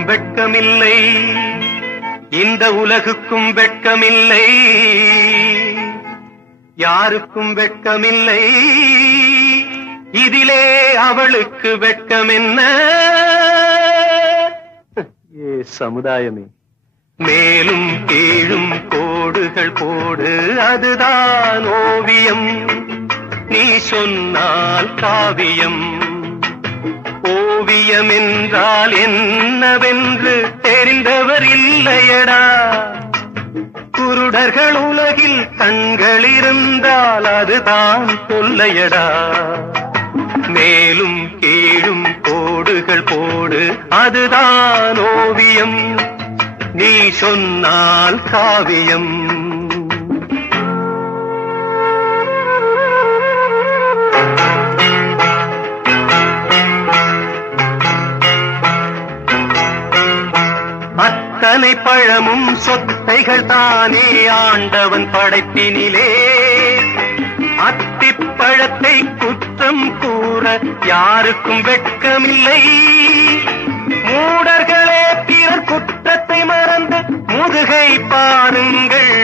யாருக்கும் வெட்கமில்லை, இந்த உலகுக்கும் வெட்கமில்லை, யாருக்கும் வெட்கமில்லை, இதிலே அவளுக்கு வெட்கம் என்ன? ஏ சமுதாயமே, மேலும் கீழும் கோடுகள் போடு, அதுதான் ஓவியம், நீ சொன்னால் காவியம். ஓவியம் என்றால் என்னவென்று தெரிந்தவர் இல்லையடா, குருடர்கள் உலகில் கண்கள் இருந்தால் அதுதான் தொல்லையடா. மேலும் கீழும் கோடுகள் போடு, அதுதான் ஓவியம், நீ சொன்னால் காவியம். அத்தனை பழமும் சொத்தைகள் தானே ஆண்டவன் படைப்பினிலே, அத்திப்பழத்தை குற்றம் கூற யாருக்கும் வெட்கமில்லை. மூடர்களே, பிறர் குற்றத்தை மறந்து முதுகை பாருங்கள்,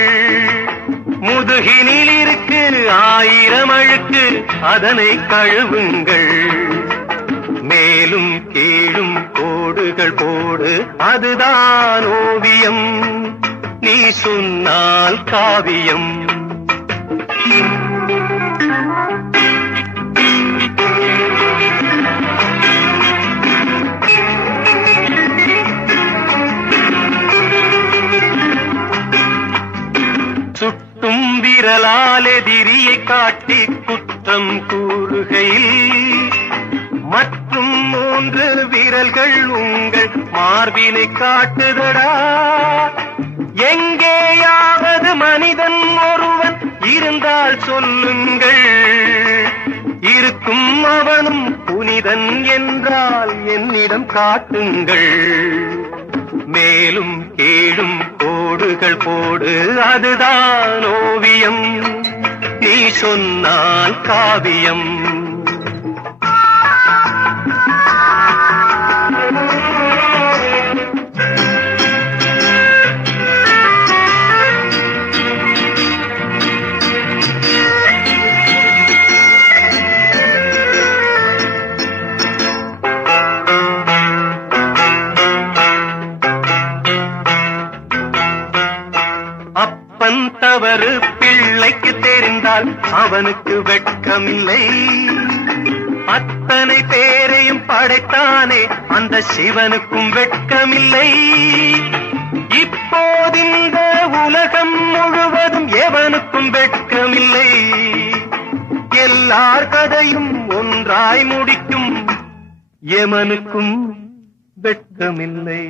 முதுகினில் இருக்கு 1000 அழுக்கு, அதனை கழுவுங்கள். மேலும் கீழும் கோடுகள் போடு, அதுதான் ஓவியம், நீ சொன்னால் காவியம். சுட்டும் விரலால் எதிரியை காட்டி குற்றம் கூறுகையில், மற்றும் 3 விரல்கள் உங்கள் மார்பினை காட்டுதடா. எங்கேயாவது மனிதன் ஒருவன் இருந்தால் சொல்லுங்கள், இருக்கும் அவனும் புனிதன் என்றால் என்னிடம் காட்டுங்கள். மேலும் கீழும் கோடுகள் போடு, அதுதான் ஓவியம், நீ சொன்னால் காவியம். அப்பன் தவறு பிள்ளைக்கு தெரிந்தால் அவனுக்கு வெட்கமில்லை, அத்தனை பேரையும் படைத்தானே அந்த சிவனுக்கும் வெட்கமில்லை. இப்போது இந்த உலகம் முழுவதும் எவனுக்கும் வெட்கமில்லை, எல்லார் கதையும் ஒன்றாய் முடிக்கும் எமனுக்கும் வெட்கமில்லை.